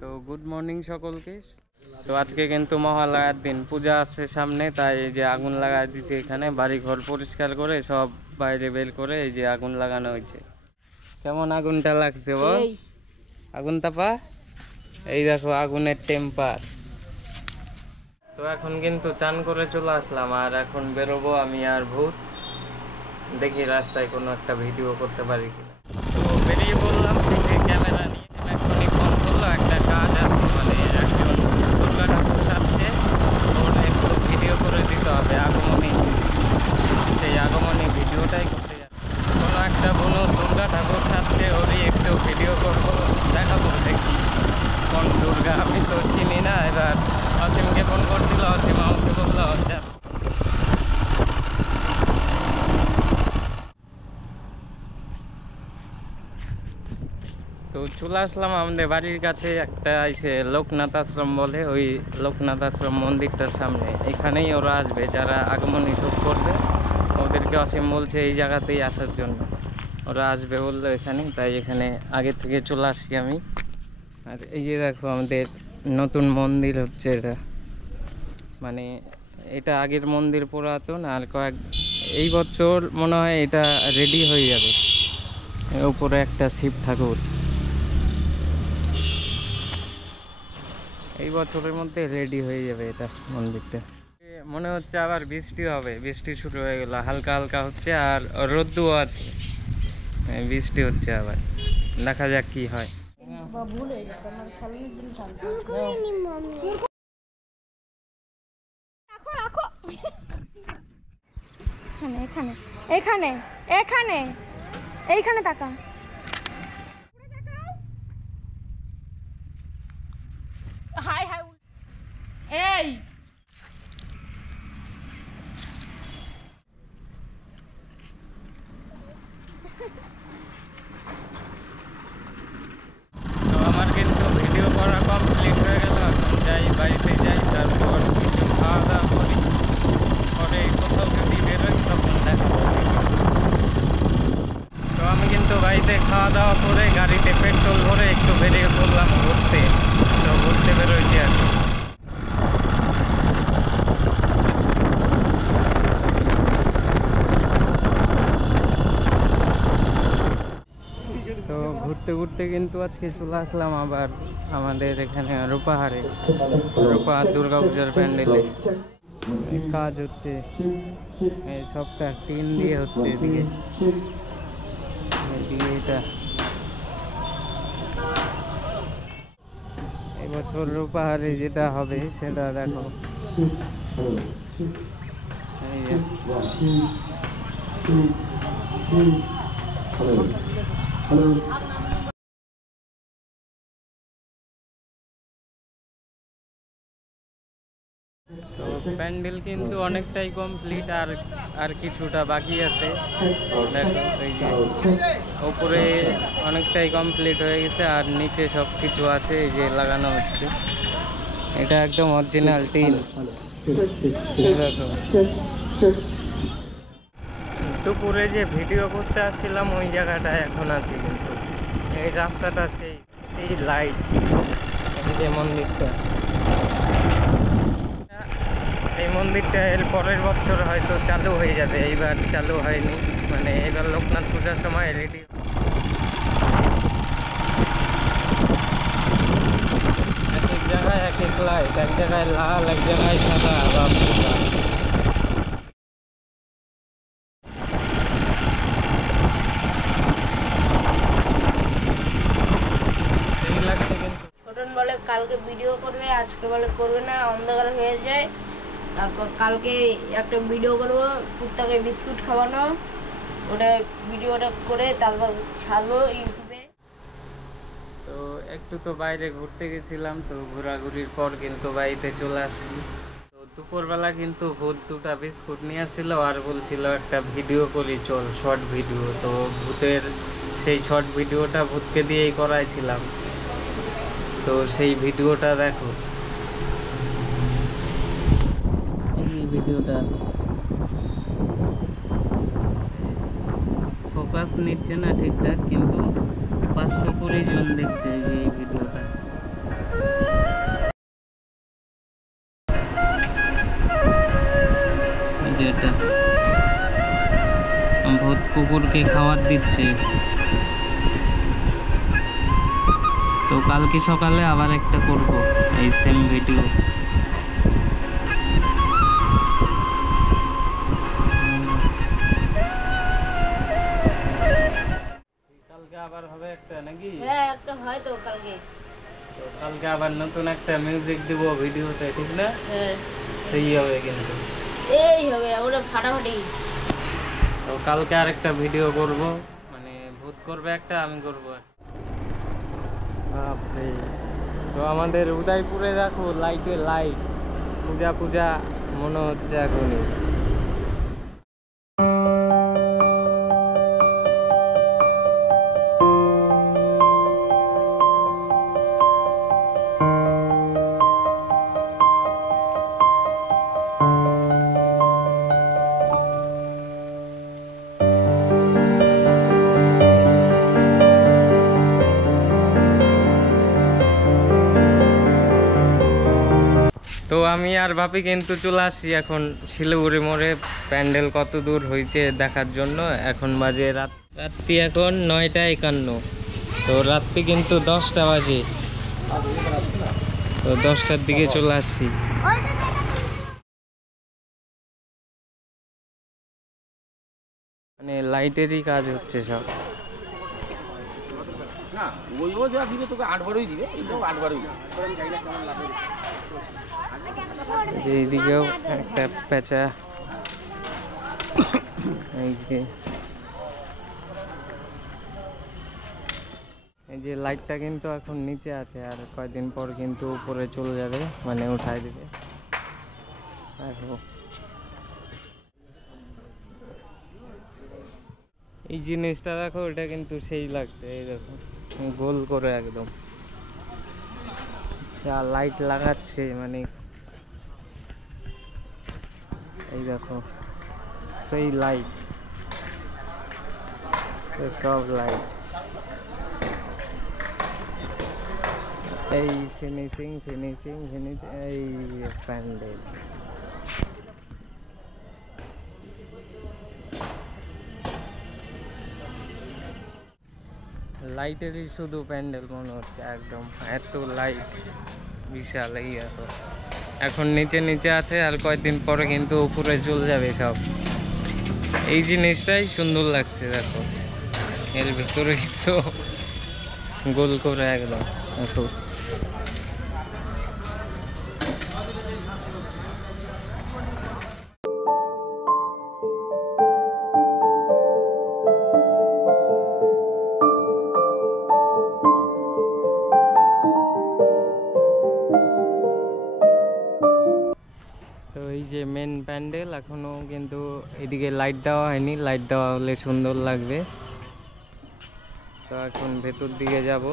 তো good morning সকলকে। তো আজকে কিন্তু মহালয়ার দিন, পূজা আছে সামনে, তাই এই যে আগুন লাগাই দিয়েছে এখানে। বাড়ি ঘর পরিষ্কার করে সব বাইরে বের করে এই যে আগুন লাগানো হয়েছে। কেমন আগুনটা লাগছে বল? আগুন তাপা, এই দেখো আগুনের টেম্পার। তো এখন কিন্তু চান করে চলে আসলাম, আর এখন বেরোবো আমি আর ভূত। দেখি রাস্তায় কোনো একটা ভিডিও করতে পারি কিনা। তো বেরিয়ে বললাম ক্যামেরা নিয়ে। এখনই ফোন করলো, একটা কাজ আছে, মানে একজন দুর্গা ঠাকুর সাজছে, ওর একটু ভিডিও করে দিতে হবে আগমনী। সেই আগমনী ভিডিওটাই করতে যাচ্ছে। কোনো একটা বোনো দুর্গা ঠাকুর সাজছে, ওরই একটু ভিডিও করবো, দেখাবো দেখি কোন দুর্গা। আমি তো চিনি না। এবার অসীমকে ফোন করছিল, অসীম আমাকে বললো যা। তো চলে আসলাম আমাদের বাড়ির কাছে একটা এসে লোকনাথ আশ্রম বলে, ওই লোকনাথ আশ্রম মন্দিরটার সামনে। এখানেই ওরা আসবে যারা আগমনী শোক করবে, ওদেরকে অসীম বলছে এই জায়গাতেই আসার জন্য। ওরা আসবে বললো এখানে, তাই এখানে আগে থেকে চলে আসি আমি। আর এই যে দেখো আমাদের নতুন মন্দির হচ্ছে এটা, মানে এটা আগের মন্দির পুরাতন, আর এই বছর মনে হয় এটা রেডি হয়ে যাবে। উপরে একটা শিব ঠাকুর, এই বছরের মধ্যে রেডি হয়ে যাবে এটা মন্দিরটা। মনে হচ্ছে আবার বৃষ্টি হবে, বৃষ্টি শুরু হয়ে গেল, হালকা হালকা হচ্ছে, আর রোদ্দুও আছে, বৃষ্টি হচ্ছে আবার। দেখা যাক কি হয়। এখানে এখানে এখানে এইখানে তাকা। হাই হাই এই তো আমার কিন্তু ভিডিও করা কমপ্লিট হয়ে গেল। এখন যাই, বাড়িতে যাই, তারপর কিছু খাওয়া দাওয়া করি, পরে কোথাও যদি বেরোই তখন দেখাবো। তো আমি কিন্তু বাড়িতে খাওয়া দাওয়া করে গাড়িতে পেট্রোল ভরে একটু বেরিয়ে পড়লাম ঘুরতে। তো ঘুরতে বেরোইছি আর কি। তো ঘুরতে ঘুরতে কিন্তু আজকে চলে আসলাম আবার আমাদের এখানে রূপাহারে, রূপাহার দুর্গা পূজার প্যান্ডেলে কাজ হচ্ছে। এই সবটা টিন দিয়ে হচ্ছে, এদিকে এদিকে এটা। এবছর রূপাহারে যেটা হবে সেটা দেখো, এই যে তো প্যান্ডেল কিন্তু অনেকটাই কমপ্লিট, আর আর কিছুটা বাকি আছে। দেখো এই যে উপরে অনেকটাই কমপ্লিট হয়ে গেছে, আর নিচে সব কিছু আছে, এই যে লাগানো হচ্ছে। এটা একদম অরিজিনাল টিন। দেখো দুপুরে যে ভিডিও করতে আসছিলাম ওই জায়গাটায় এখন আছি, কিন্তু এই রাস্তাটা সেই সেই লাইট, এই যে মন্দিরটা, এই মন্দিরটা এর পরের বছর হয়তো চালু হয়ে যাবে, এইবার চালু হয়নি, মানে এবার লোকনাথ পূজার সময় রেডি। এক এক জায়গায় এক এক লাইট, এক জায়গায় লাল, এক জায়গায় সাদা, সেই লাগছে। কিন্তু ছোটন বলে কালকে ভিডিও করবে, আজকে বলে করবে না, অন্ধকার হয়ে যায়। তারপর কালকে একটা ভিডিও করবো, কুত্তাকে বিস্কুট খাওয়ানো, ওটা ভিডিওটা করে তারপর ছাড়বো ইউটিউবে। তো একটু তো বাইরে ঘুরতে গেছিলাম, তো ঘোরাঘুরির পর কিন্তু বাড়িতে চলে আসছি। তো দুপুরবেলা কিন্তু ভূত দুটা বিস্কুট নিয়ে আসছিল, আর বলছিল একটা ভিডিও করি চল, শর্ট ভিডিও। তো ভূতের সেই শর্ট ভিডিওটা ভূতকে দিয়েই করাইছিলাম। তো সেই ভিডিওটা দেখো, এই ভিডিওটা ফোকাস নিচ্ছে না ঠিকঠাক, কিন্তু 520 জন দেখছে এই ভিডিওটা। কুকুরকে খাবার দিচ্ছে। তো কালকে সকালে আবার একটা করব এই সেম ভিডিও। কালকে আবার হবে একটা নাকি? হ্যাঁ একটা হয় তো কালকে। তো কালকে আবার নতুন একটা মিউজিক দিব ভিডিওতে, ঠিক না? হ্যাঁ সেই হবে কিন্তু। এই হবে ওটা ফাটাফাটি। তো কালকে আরেকটা ভিডিও করব, মানে ভূত করবে একটা, আমি করব। বাপরে, তো আমাদের উদয়পুরে দেখো লাইটে লাইট, পূজা পূজা মনে হচ্ছে এখনই। তো আমি আর ভাবি কিন্তু চলে আসি এখন শিলিগুড়ি মোড়ে, প্যান্ডেল কত দূর হয়েছে দেখার জন্য। এখন বাজে রাত্রি এখন 9:51। তো রাত্রি কিন্তু 10টা বাজে, তো 10টার দিকে চলে আসছি। মানে লাইটেরই কাজ হচ্ছে সব। না ওই ও যা দিবে তোকে 8বারই দিবে, এটাও 8বারই দিবে। যে এইদিকেও একটা পেঁচা, এই যে লাইটটা কিন্তু এখন নিচে আছে, আর কয়েকদিন পর কিন্তু উপরে চলে যাবে, মানে উঠাই দিবে। দেখো এই জিনিসটা দেখো, এটা কিন্তু সেই লাগছে, এই দেখো গোল করে একদম যা লাইট লাগাচ্ছে, মানে এই দেখো সেই লাইট, সব লাইট, এই ফিনিশিং ফিনিশিং ফিনিশিং, এই প্যান্ডেল। লাইটেরই শুধু প্যান্ডেল মনে হচ্ছে একদম, এত লাইট বিশাল। এই এখন নিচে নিচে আছে, আর কয়েকদিন পরে কিন্তু উপরে চলে যাবে সব। এই জিনিসটাই সুন্দর লাগছে দেখো, এর ভিতরে কিন্তু গোল করে একদম দেখো। তো এই যে মেন প্যান্ডেল, এখনো কিন্তু এদিকে লাইট দেওয়া হয়নি, লাইট দেওয়া হলে সুন্দর লাগবে। তো এখন ভেতর দিকে যাব।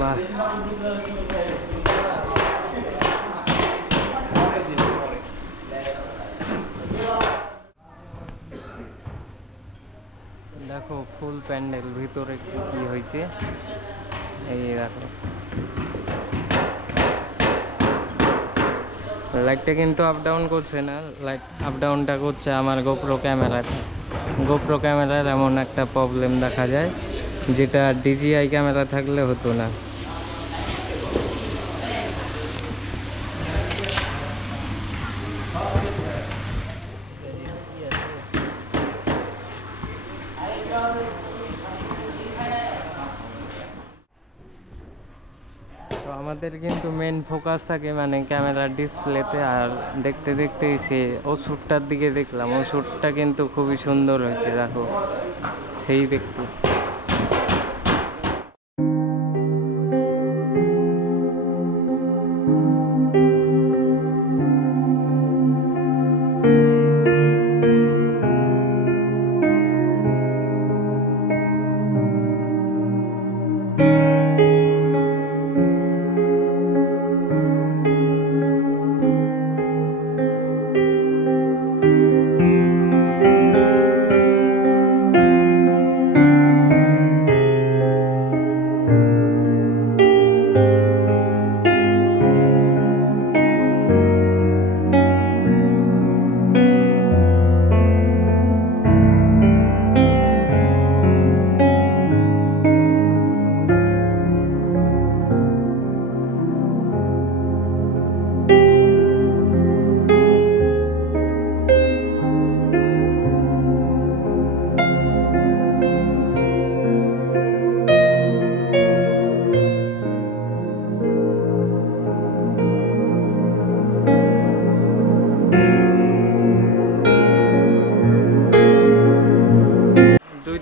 বাহ, দেখো ফুল প্যান্ডেল, ভিতরে কি হয়েছে এই দেখো। লাইটটা কিন্তু আপ ডাউন করছে না, লাইট আপ ডাউনটা করছে আমার গোপ্রো ক্যামেরাতে। গোপ্রো ক্যামেরার এমন একটা প্রবলেম দেখা যায়, যেটা ডিজিআই ক্যামেরা থাকলে হতো না। তো আমাদের কিন্তু মেন ফোকাস থাকে মানে ক্যামেরার ডিসপ্লেতে, আর দেখতে দেখতেই সে ওষুধটার দিকে দেখলাম, ওষুধটা কিন্তু খুবই সুন্দর হয়েছে দেখো, সেই দেখতে।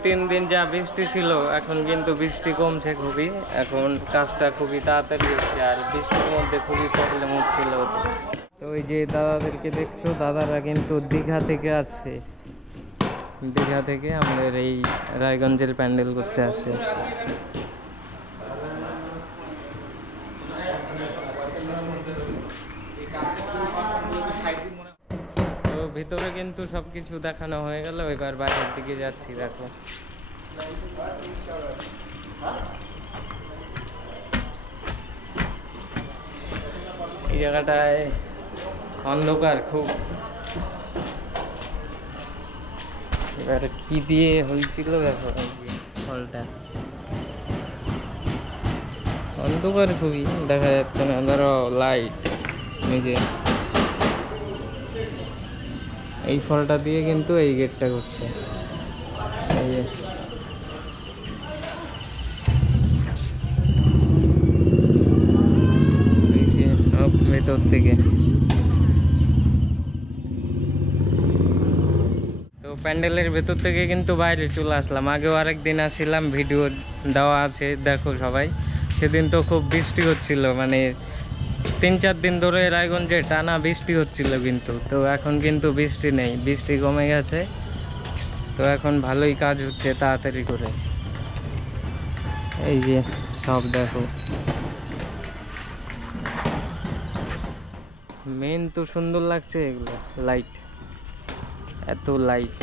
2-3 দিন যা বৃষ্টি ছিল, এখন কিন্তু বৃষ্টি কমছে খুবই, এখন কাজটা খুবই তাড়াতাড়ি হচ্ছে, আর বৃষ্টির মধ্যে খুবই প্রবলেম হচ্ছিল। তো ওই যে দাদাদেরকে দেখছো, দাদারা কিন্তু দীঘা থেকে আসছে, দীঘা থেকে আমাদের এই রায়গঞ্জের প্যান্ডেল করতে আসছে। তো ভিতরে কিন্তু সবকিছু দেখানো হয়ে গেল, এবার বাইরের দিকে যাচ্ছি। দেখো এই জায়গাটায় অন্ধকার খুব, এবার কি দিয়ে হয়েছিল দেখো, ফলটা অন্ধকার খুবই, দেখা যাচ্ছে না। ধরো লাইট, নিজে এই ফলটা দিয়ে কিন্তু এই গেটটা করছে, এই যে এই যে সব ভেতর থেকে। তো প্যান্ডেলের ভেতর থেকে কিন্তু বাইরে চলে আসলাম। আগেও আরেকদিন আসছিলাম, ভিডিও দেওয়া আছে, দেখো সবাই। সেদিন তো খুব বৃষ্টি হচ্ছিল, মানে 3-4 দিন ধরে রায়গঞ্জে টানা বৃষ্টি হচ্ছিল কিন্তু। তো এখন কিন্তু বৃষ্টি নেই, বৃষ্টি কমে গেছে। তো এখন ভালোই কাজ হচ্ছে তাড়াতাড়ি করে। এই যে সব দেখো, মেন তো সুন্দর লাগছে এগুলো, লাইট, এত লাইট।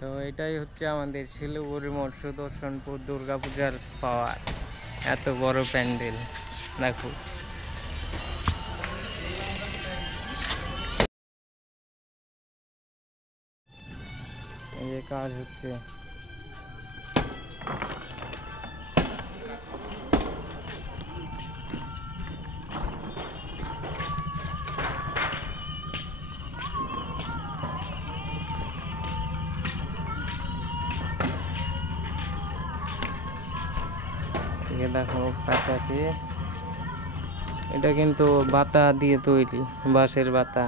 তো এটাই হচ্ছে আমাদের শিলিগুড়ি মোড় সুদর্শনপুর দুর্গাপূজার পাওয়ার, এত বড় প্যান্ডেল দেখো। এই যে কাজ হচ্ছে, দেখো কাঁচা দিয়ে, এটা কিন্তু বাতা দিয়ে তৈরি, বাঁশের বাতা।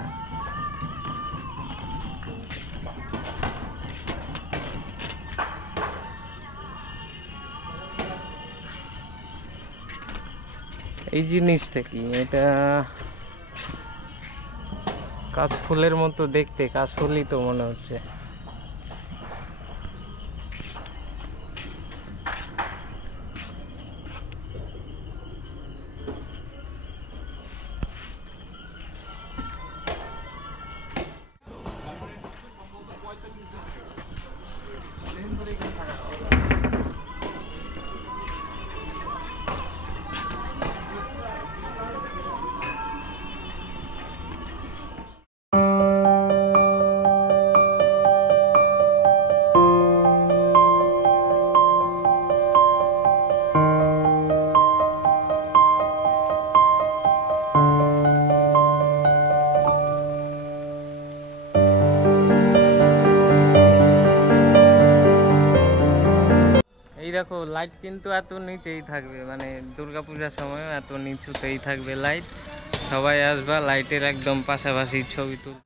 এই জিনিসটা কি, এটা কাশফুলের মতো দেখতে, কাশফুলই তো মনে হচ্ছে। দেখো লাইট কিন্তু এত নিচেই থাকবে, মানে দুর্গাপূজার সময় এত নিচুতেই থাকবে লাইট। সবাই আসবা, লাইটের একদম পাশাপাশি ছবি তুল।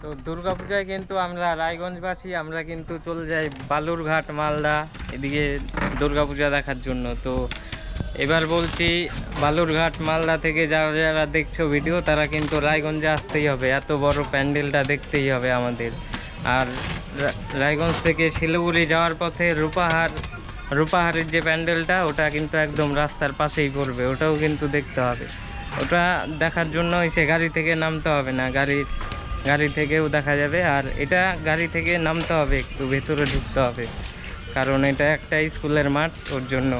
তো দুর্গাপূজায় কিন্তু আমরা রায়গঞ্জবাসী, আমরা কিন্তু চলে যাই বালুরঘাট, মালদা, এদিকে দুর্গাপূজা দেখার জন্য। তো এবার বলছি, বালুরঘাট মালদা থেকে যারা যারা দেখছো ভিডিও, তারা কিন্তু রায়গঞ্জে আসতেই হবে, এত বড় প্যান্ডেলটা দেখতেই হবে আমাদের। আর রায়গঞ্জ থেকে শিলিগুড়ি যাওয়ার পথে রূপাহারের যে প্যান্ডেলটা, ওটা কিন্তু একদম রাস্তার পাশেই পড়বে, ওটাও কিন্তু দেখতে হবে। ওটা দেখার জন্য এসে গাড়ি থেকে নামতে হবে না, গাড়ি থেকেও দেখা যাবে। আর এটা গাড়ি থেকে নামতে হবে, একটু ভেতরে ঢুকতে হবে, কারণ এটা একটা স্কুলের মাঠ, ওর জন্য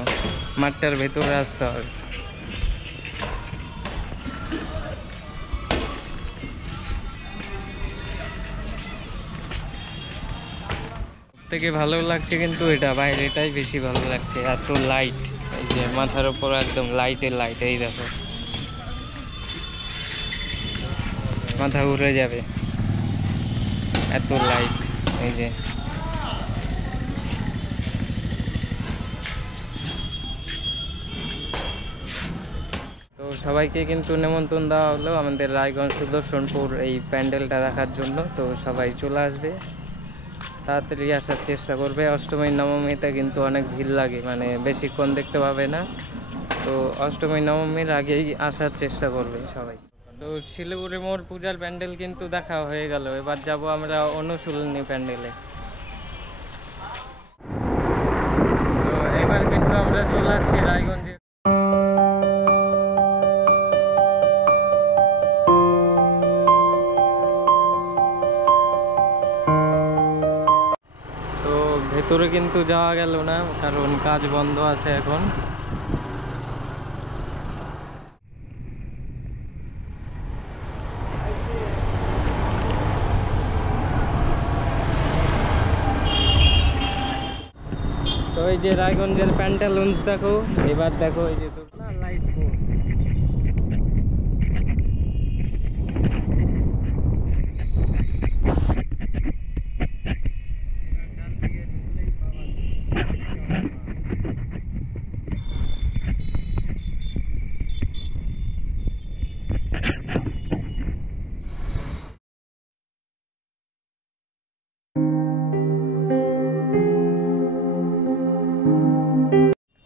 মাঠটার ভেতরে আসতে হবে। থেকে ভালো লাগছে কিন্তু এটা বাইরে, এটাই বেশি ভালো লাগছে, এত লাইট। এই যে মাথার উপর একদম লাইটের লাইট, এই দেখো মাথা ঘুরে যাবে, এত লাইট। এই যে তো সবাইকে কিন্তু নিমন্ত্রণ দেওয়া হলো আমাদের রায়গঞ্জ সুদর্শনপুর এই প্যান্ডেলটা দেখার জন্য। তো সবাই চলে আসবে, তাড়াতাড়ি আসার চেষ্টা করবে। অষ্টমী নবমীতে কিন্তু অনেক ভিড় লাগে, মানে বেশিক্ষণ দেখতে পাবে না। তো অষ্টমী নবমীর আগেই আসার চেষ্টা করবে সবাই। তো শিলিগুড়ি মোড় পূজার প্যান্ডেল কিন্তু দেখা হয়ে গেল, এবার যাব আমরা অনুশীলনী প্যান্ডেলে। তো এবার কিন্তু আমরা চলে আসছি রায়গঞ্জে। তো ভেতরে কিন্তু যাওয়া গেল না, কারণ কাজ বন্ধ আছে এখন। তো এই যে রায়গঞ্জের প্যান্টালুন্স দেখো, এবার দেখো এই যে তোর না লাইট বোর্ড।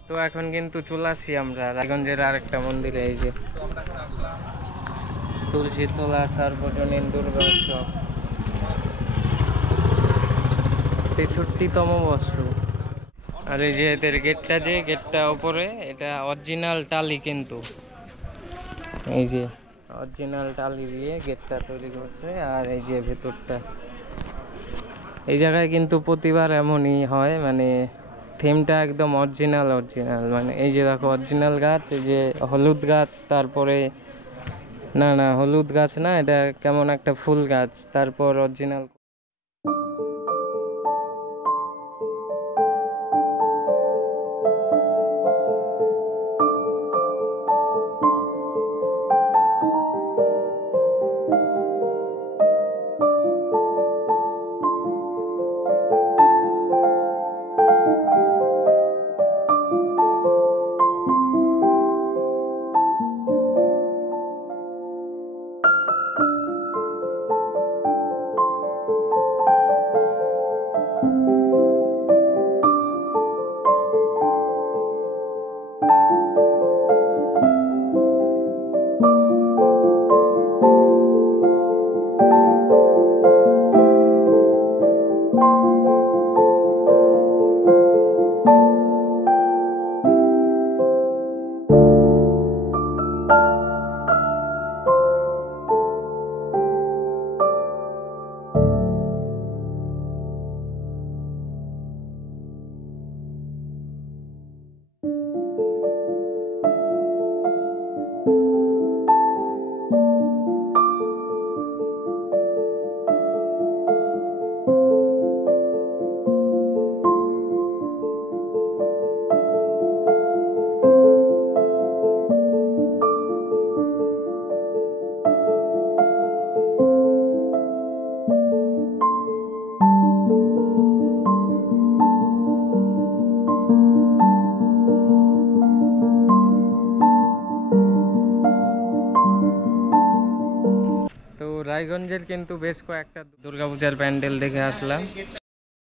তো এখন কিন্তু চলে আসি আমরা রায়গঞ্জের আরেকটা মন্দিরে, এই যে তুলসীতলা সার্বজনীন দুর্গা উৎসব 63তম বর্ষ। আর এই যে এদের গেটটা, যে গেটটা ওপরে, এটা অরিজিনাল টালি কিন্তু, এই যে অরিজিনাল টালি দিয়ে গেটটা তৈরি করছে। আর এই যে ভেতরটা, এই জায়গায় কিন্তু প্রতিবার এমনই হয়, মানে থিমটা একদম অরিজিনাল, মানে এই যে দেখো অরিজিনাল গাছ, এই যে হলুদ গাছ, তারপরে না হলুদ গাছ না, এটা কেমন একটা ফুল গাছ, তারপর অরিজিনাল। তো রায়গঞ্জের কিন্তু বেশ কয়েকটা দুর্গাপূজার প্যান্ডেল দেখে আসলাম।